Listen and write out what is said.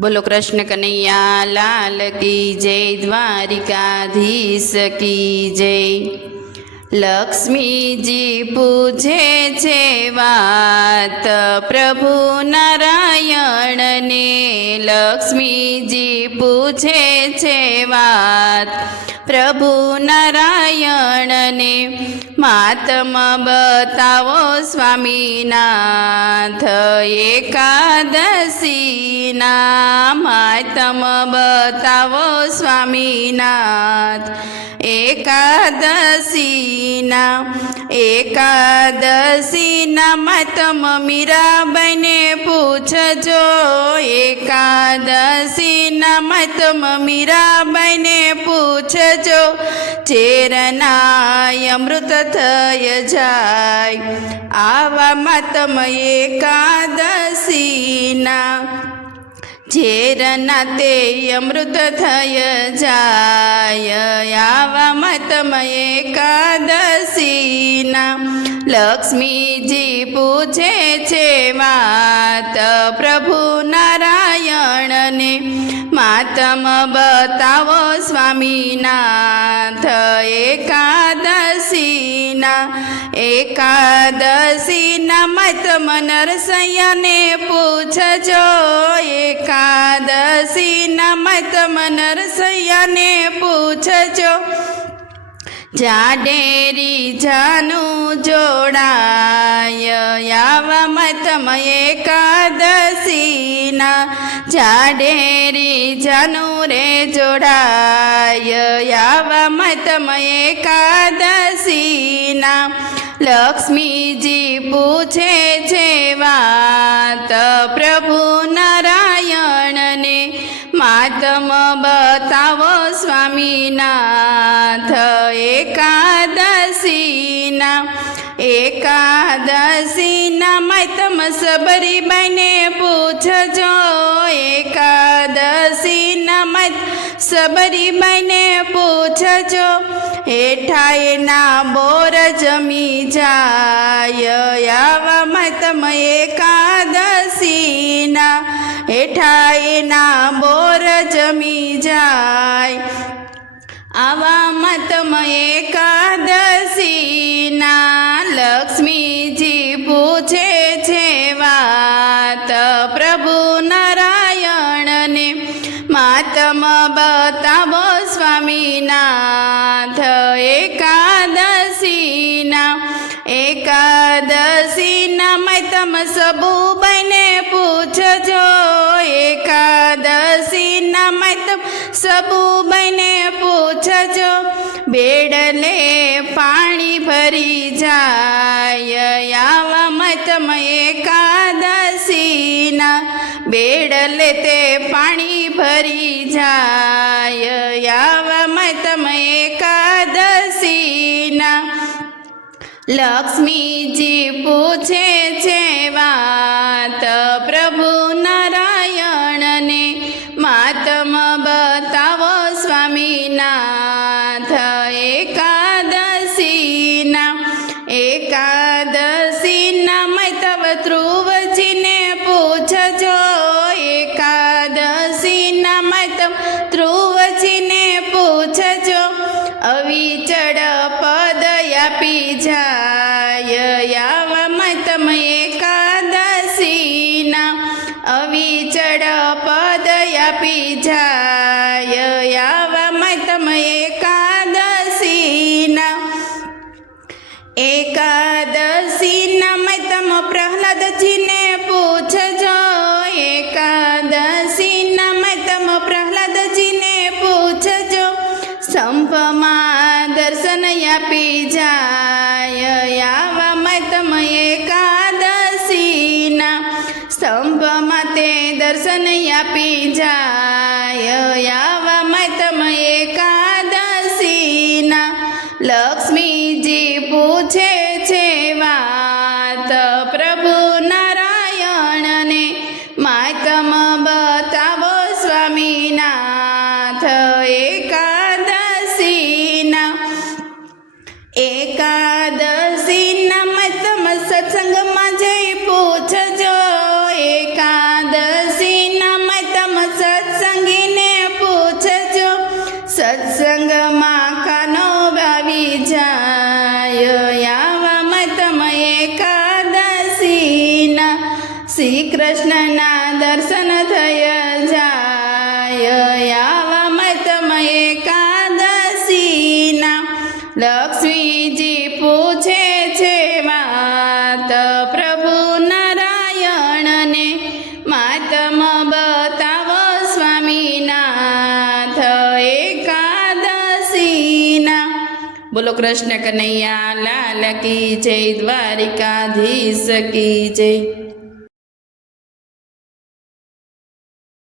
बोलो कृष्ण कन्हैया लाल की जय, द्वारिकाधीश की जय। लक्ष्मी जी पूछे छे वात प्रभु नारायण ने, लक्ष्मी जी पूछे छे वात प्रभु नारायण ने। मातम बतावो स्वामीनाथ एकादशी ना, मातम बतावो स्वामीनाथ एकादशी ना। एकादशी ना मातम मीराबाई ने पूछजो, एकादशी ना मातम मीराबाई ने पूछजो। चेरना अमृत थय जाय आवा मातम एकादशी ना, झेरना ते अमृत थय जाय आवा मातम एकादशी ना। लक्ष्मी जी पूछे छे वात प्रभु नारायण ने, मातम बतावो स्वामीनाथ एकादशी ना। एकादशी ना मातम नरसैया ने पूछजो, एकादशी ना मातम नरसैया ने पूछजो। जाडेरी जानू जोड़ाय आवा मातम एकादशी ना। जाडेरी जानू रे जोड़ाय आवा मातम एकादशी ना। लक्ष्मी जी पूछे छे वात प्रभु नारायण ने, मातम बतावो स्वामीनाथ एकादशी ना। एकादशी ना मातम सबरीबाई ने पूछजो, एकादशी ना सबरीबाई ने पूछजो। हेठाए ना बोर जमी जाय आवा मातम एकादशी ना। हेठाए ना बोर जमी जाय आवा मातम एकादशी ना। लक्ष्मी जी पूछे छे वात प्रभु नारायण ने, मातम बतावो स्वामीनाथ एकादशी ना। एकादशी ना मातम सबूबाई ने पूछजो, एकादशी ना मातम सबूबाई ने पूछजो। बेडले पाणी भरी जाय आवा मातम एकादशी ना। बेडले ते पाणी भरी जाय आवा मातम एकादशी ना। लक्ष्मी जी पूछे छे वात प्रभु नारायण ने, मातम बतावो स्वामीनाथ एकादशी ना। एकादशी ना मातम ध्रुवजी ने पूछजो, एकादशी ना मातम ध्रुवजी ने पूछजो। अविचल पद आपी जाय आवा मातम एकादशी ना। अविचल पद आपी जाय आवा मातम एकादशी ना। एकादशी ना मातम प्रहलाद जी ने पूछजो, एकादशी ना मातम प्रहलाद जी ने पूछजो। संभमा दर्शन आपी जाय आवा मातम एकादशी ना। स्तंभमा ते दर्शन आपी जाय आवा मातम एकादशी ना। लक्ष्मी जी पूछे छे वात प्रभु नारायण ने, मातम बतावो स्वामीनाथ एकादशी ना। एकादशी ना मातम सत्संग में जई पूछजो, एकादशी ना मातम કૃષ્ણના દર્શન થયા જાય આવા મતમ એકાદશીના લક્ષ્મીજી પૂછે છે વાત પ્રભુ નારાયણને માતમ બતાવો સ્વામીનાથ એકાદશીના બોલો કૃષ્ણ કનૈયા લાલ કી જય દ્વારિકાધીશ કી જય